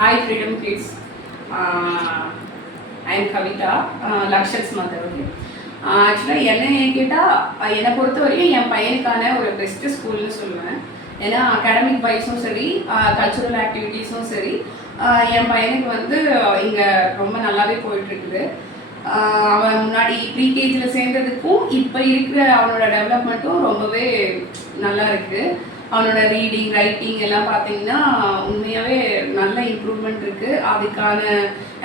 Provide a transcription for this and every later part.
Hi Freedom Kids. I am Kavita, Lakshat's mother. Okay. ஆக்சுவலாக என்னை கேட்டால் என்னை பொறுத்த வரைக்கும் என் பையனுக்கான ஒரு பெஸ்ட்டு ஸ்கூல்னு சொல்லுவேன். ஏன்னா அகாடமிக் வைஸும் சரி, கல்ச்சுரல் ஆக்டிவிட்டீஸும் சரி, என் பையனுக்கு வந்து இங்கே ரொம்ப நல்லாவே போயிட்டுருக்குது. அவன் முன்னாடி ப்ரீகேஜியில் சேர்ந்ததுக்கும் இப்போ இருக்கிற அவனோட டெவலப்மெண்ட்டும் ரொம்பவே நல்லா இருக்குது. அவனோட ரீடிங் ரைட்டிங் எல்லாம் பார்த்தீங்கன்னா உண்மையாகவே நல்ல இம்ப்ரூவ்மெண்ட் இருக்குது. அதுக்கான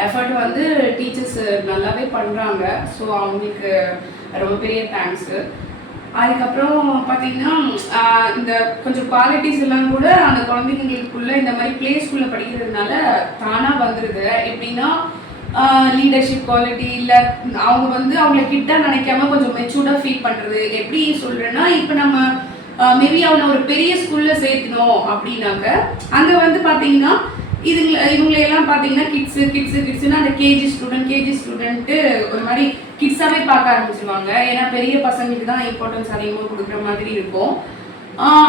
எஃபர்ட் வந்து டீச்சர்ஸ் நல்லாவே பண்ணுறாங்க. ஸோ அவங்களுக்கு ரொம்ப பெரிய தேங்க்ஸு. அதுக்கப்புறம் பார்த்தீங்கன்னா இந்த கொஞ்சம் குவாலிட்டிஸ் எல்லாம் கூட அந்த குழந்தைங்களுக்குள்ளே இந்த மாதிரி ப்ளே ஸ்கூலில் படிக்கிறதுனால தானாக வந்துடுது. எப்படின்னா லீடர்ஷிப் குவாலிட்டி இல்லை, அவங்க வந்து அவங்கள கிட்ட நினைக்காம கொஞ்சம் மெச்சூர்டாக ஃபீல் பண்ணுறது. எப்படி சொல்கிறேன்னா, இப்போ நம்ம மேபி அவனை ஒரு பெரிய ஸ்கூலில் சேர்த்தணும் அப்படின்னாக்க அங்கே வந்து பார்த்தீங்கன்னா இவங்களையெல்லாம் பார்த்தீங்கன்னா கிட்ஸுன்னா அந்த கேஜி ஸ்டூடெண்ட்டு ஒரு மாதிரி கிட்ஸாகவே பார்க்க ஆரம்பிச்சிருவாங்க. ஏன்னா பெரிய பசங்களுக்கு தான் இம்பார்ட்டன்ஸ் அதிகமாக கொடுக்குற மாதிரி இருக்கும்.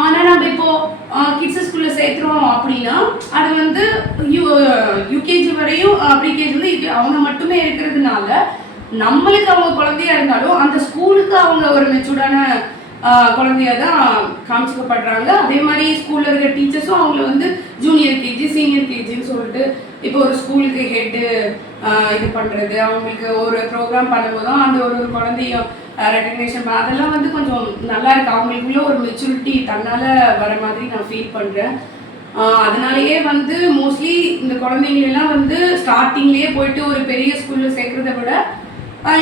ஆனால் நம்ம இப்போது கிட்ஸ் ஸ்கூலில் சேர்த்துறோம் அப்படின்னா அது வந்து யூகேஜி வரையும் ப்ரீகேஜி வந்து அவங்க மட்டுமே இருக்கிறதுனால நம்மளுக்கு அவங்க குழந்தையா இருந்தாலும் அந்த ஸ்கூலுக்கு அவங்க ஒரு மெச்சூர்டான குழந்தைய தான் காமிச்சிக்கப்படுறாங்க. அதே மாதிரி ஸ்கூலில் இருக்கிற டீச்சர்ஸும் அவங்கள வந்து ஜூனியர் கேஜி சீனியர் கேஜின்னு சொல்லிட்டு இப்போ ஒரு ஸ்கூலுக்கு ஹெட்டு இது பண்ணுறது, அவங்களுக்கு ஒரு ப்ரோக்ராம் பண்ணும்போது தான் அந்த ஒரு குழந்தையும் ரெகக்னேஷன் அதெல்லாம் வந்து கொஞ்சம் நல்லா இருக்குது. அவங்களுக்குள்ள ஒரு மெச்சூரிட்டி தன்னால் வர மாதிரி நான் ஃபீல் பண்ணுறேன். அதனாலேயே வந்து மோஸ்ட்லி இந்த குழந்தைங்களெல்லாம் வந்து ஸ்டார்டிங்லேயே போயிட்டு ஒரு பெரிய ஸ்கூலில் சேர்க்குறத விட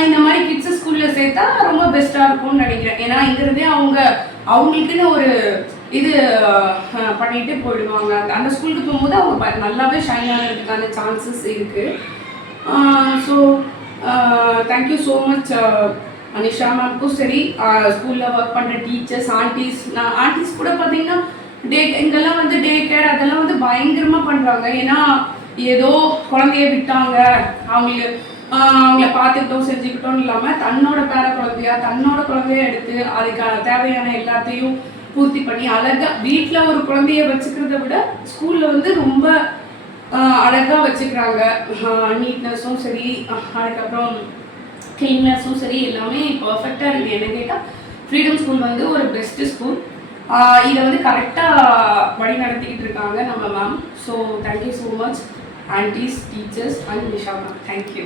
இந்த மாதிரி கிட்ஸ் ஸ்கூலில் சேர்த்தா ரொம்ப பெஸ்ட்டாக இருக்கும்னு நினைக்கிறேன். ஏன்னா இங்கிறதே அவங்களுக்குன்னு ஒரு இது பண்ணிட்டு போயிடுவாங்க. அந்த ஸ்கூலுக்கு போகும்போது அவங்க நல்லாவே ஷைன் ஆகிறதுக்கான சான்சஸ் இருக்குது. So thank you so much Anisha மேம்க்கும் சரி, ஸ்கூலில் ஒர்க் பண்ணுற டீச்சர்ஸ், ஆண்டிஸ் கூட பார்த்தீங்கன்னா இங்கெல்லாம் வந்து டே கேர் அதெல்லாம் வந்து பயங்கரமாக பண்ணுறாங்க. ஏன்னா ஏதோ குழந்தைய விட்டாங்க, அவங்கள பார்த்துக்கிட்டோம் செஞ்சுக்கிட்டோம் இல்லாமல் தன்னோட பேர குழந்தைய எடுத்து அதுக்கான தேவையான எல்லாத்தையும் பூர்த்தி பண்ணி அழகாக வீட்டில் ஒரு குழந்தைய வச்சுக்கிறத விட ஸ்கூலில் வந்து ரொம்ப அழகாக வச்சுக்கிறாங்க. நீட்னஸும் சரி, அதுக்கப்புறம் க்ளீன்னஸும் சரி, எல்லாமே பர்ஃபெக்டாக இருக்குது. என்ன கேட்டால் ஃப்ரீடம் ஸ்கூல் வந்து ஒரு பெஸ்ட்டு ஸ்கூல். இதை வந்து கரெக்டாக வழி நடத்திக்கிட்டு இருக்காங்க நம்ம ma'am. So thank you so much aunties, teachers and Nisha ma'am. Thank you.